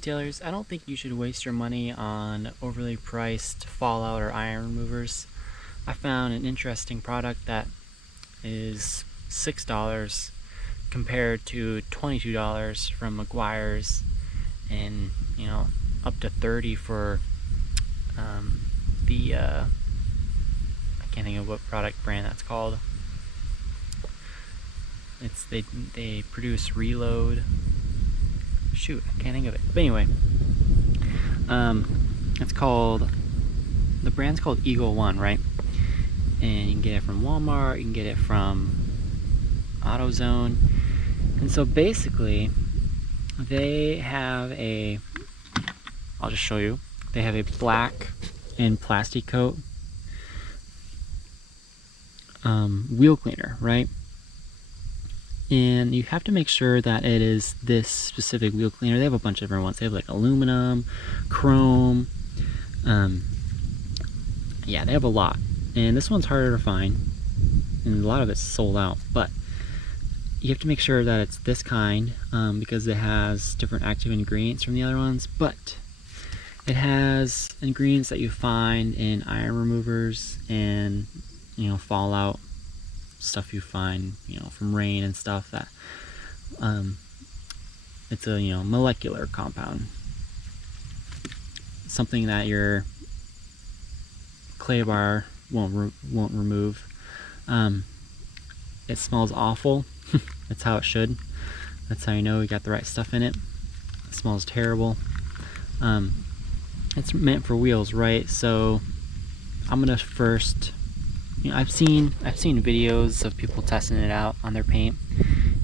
detailers, I don't think you should waste your money on overly priced fallout or iron removers. I found an interesting product that is $6 compared to $22 from Meguiar's, and up to $30 for I can't think of what product brand that's called. It's they produce Reload. Shoot, I can't think of it. But anyway, it's called, the brand's called Eagle One, right? And you can get it from Walmart, you can get it from AutoZone. And so basically, they have a, I'll just show you, they have a black and Plasti-Coat wheel cleaner, right? And you have to make sure that it is this specific wheel cleaner. They have a bunch of different ones. They have like aluminum, chrome, yeah, they have a lot. And this one's harder to find, and a lot of it's sold out, but you have to make sure that it's this kind, because it has different active ingredients from the other ones, but it has ingredients that you find in iron removers and fallout stuff you find from rain and stuff. That it's a molecular compound, something that your clay bar won't remove. It smells awful. That's how it should. That's how you know you got the right stuff in it. It smells terrible. It's meant for wheels, right? So I'm gonna first, I've seen videos of people testing it out on their paint,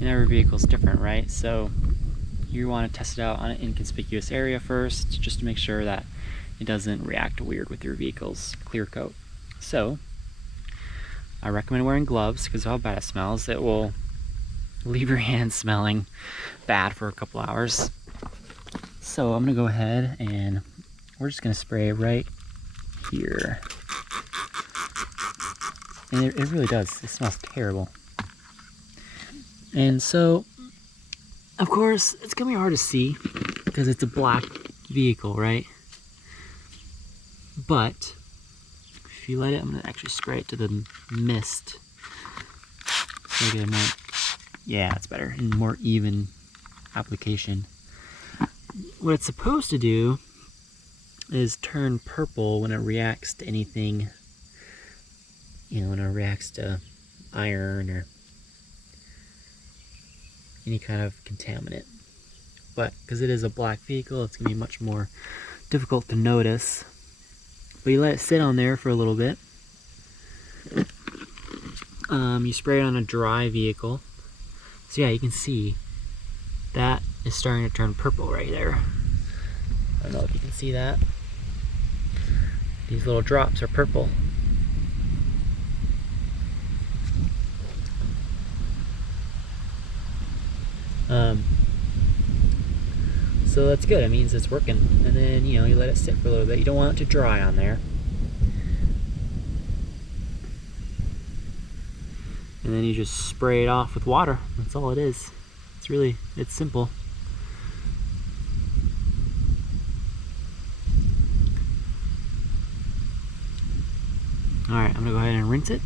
and every vehicle's different, right? So you want to test it out on an inconspicuous area first, just to make sure that it doesn't react weird with your vehicle's clear coat. So I recommend wearing gloves, because of how bad it smells. It will leave your hands smelling bad for a couple hours. So I'm gonna go ahead and we're just gonna spray right here. And it really does. It smells terrible. And so, of course, it's gonna be hard to see because it's a black vehicle, right? But if you let it, I'm gonna actually spray it to the mist. So get a more, yeah, it's better and more even application. What it's supposed to do is turn purple when it reacts to anything. When it reacts to iron or any kind of contaminant. But because it is a black vehicle, it's going to be much more difficult to notice. But you let it sit on there for a little bit. You spray it on a dry vehicle. So yeah, you can see that is starting to turn purple right there. I don't know if you can see that. These little drops are purple. So that's good. It means it's working. And then you let it sit for a little bit. You don't want it to dry on there. And then you just spray it off with water. That's all it is. It's simple. Alright, I'm gonna go ahead and rinse it.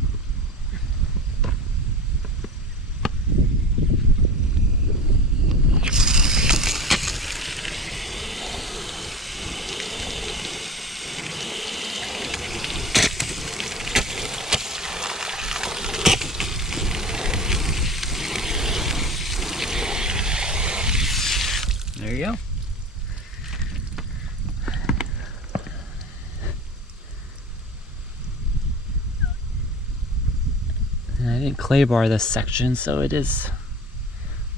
There you go. And I didn't clay bar this section, so it is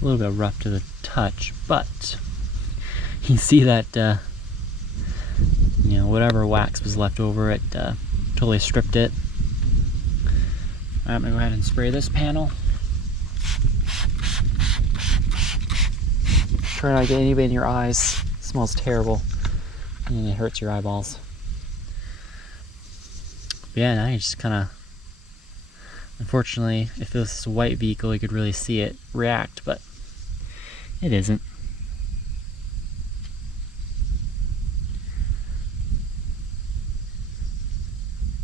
a little bit rough to the touch, but you can see that whatever wax was left over it totally stripped it. I'm gonna go ahead and spray this panel. Try not to get anybody in your eyes. It smells terrible and it hurts your eyeballs. But yeah, now you just kind of, unfortunately, if it was a white vehicle, you could really see it react, but it isn't.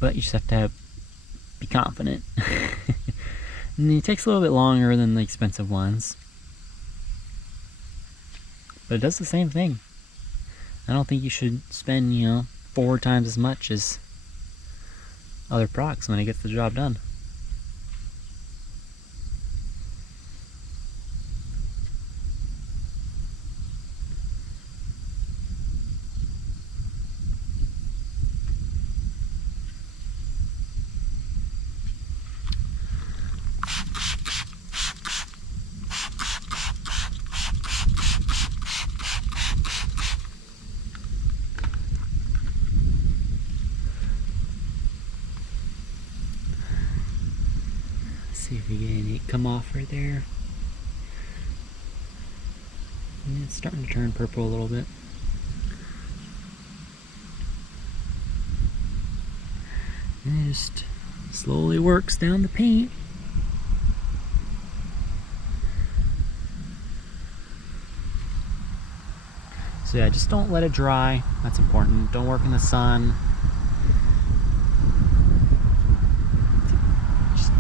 but you just have to be confident. And it takes a little bit longer than the expensive ones, but it does the same thing. I don't think you should spend, 4 times as much as other products when it gets the job done. See if we get any come off right there. And it's starting to turn purple a little bit. And it just slowly works down the paint. So yeah, just don't let it dry. That's important. Don't work in the sun.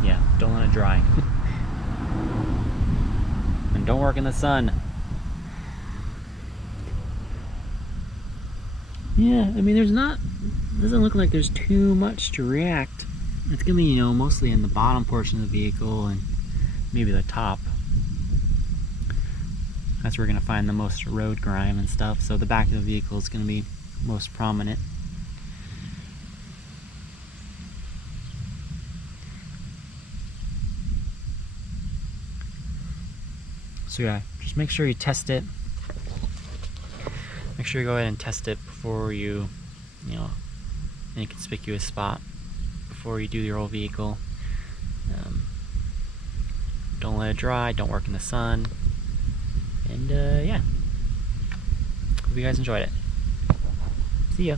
Yeah, don't let it dry. And don't work in the sun. Yeah, I mean, doesn't look like there's too much to react. It's gonna be, mostly in the bottom portion of the vehicle and maybe the top. That's where we're gonna find the most road grime and stuff. So the back of the vehicle is gonna be most prominent. So yeah, just make sure you test it. Make sure you go ahead and test it before you, in a conspicuous spot, before you do your whole vehicle. Don't let it dry, don't work in the sun. And yeah, hope you guys enjoyed it. See ya.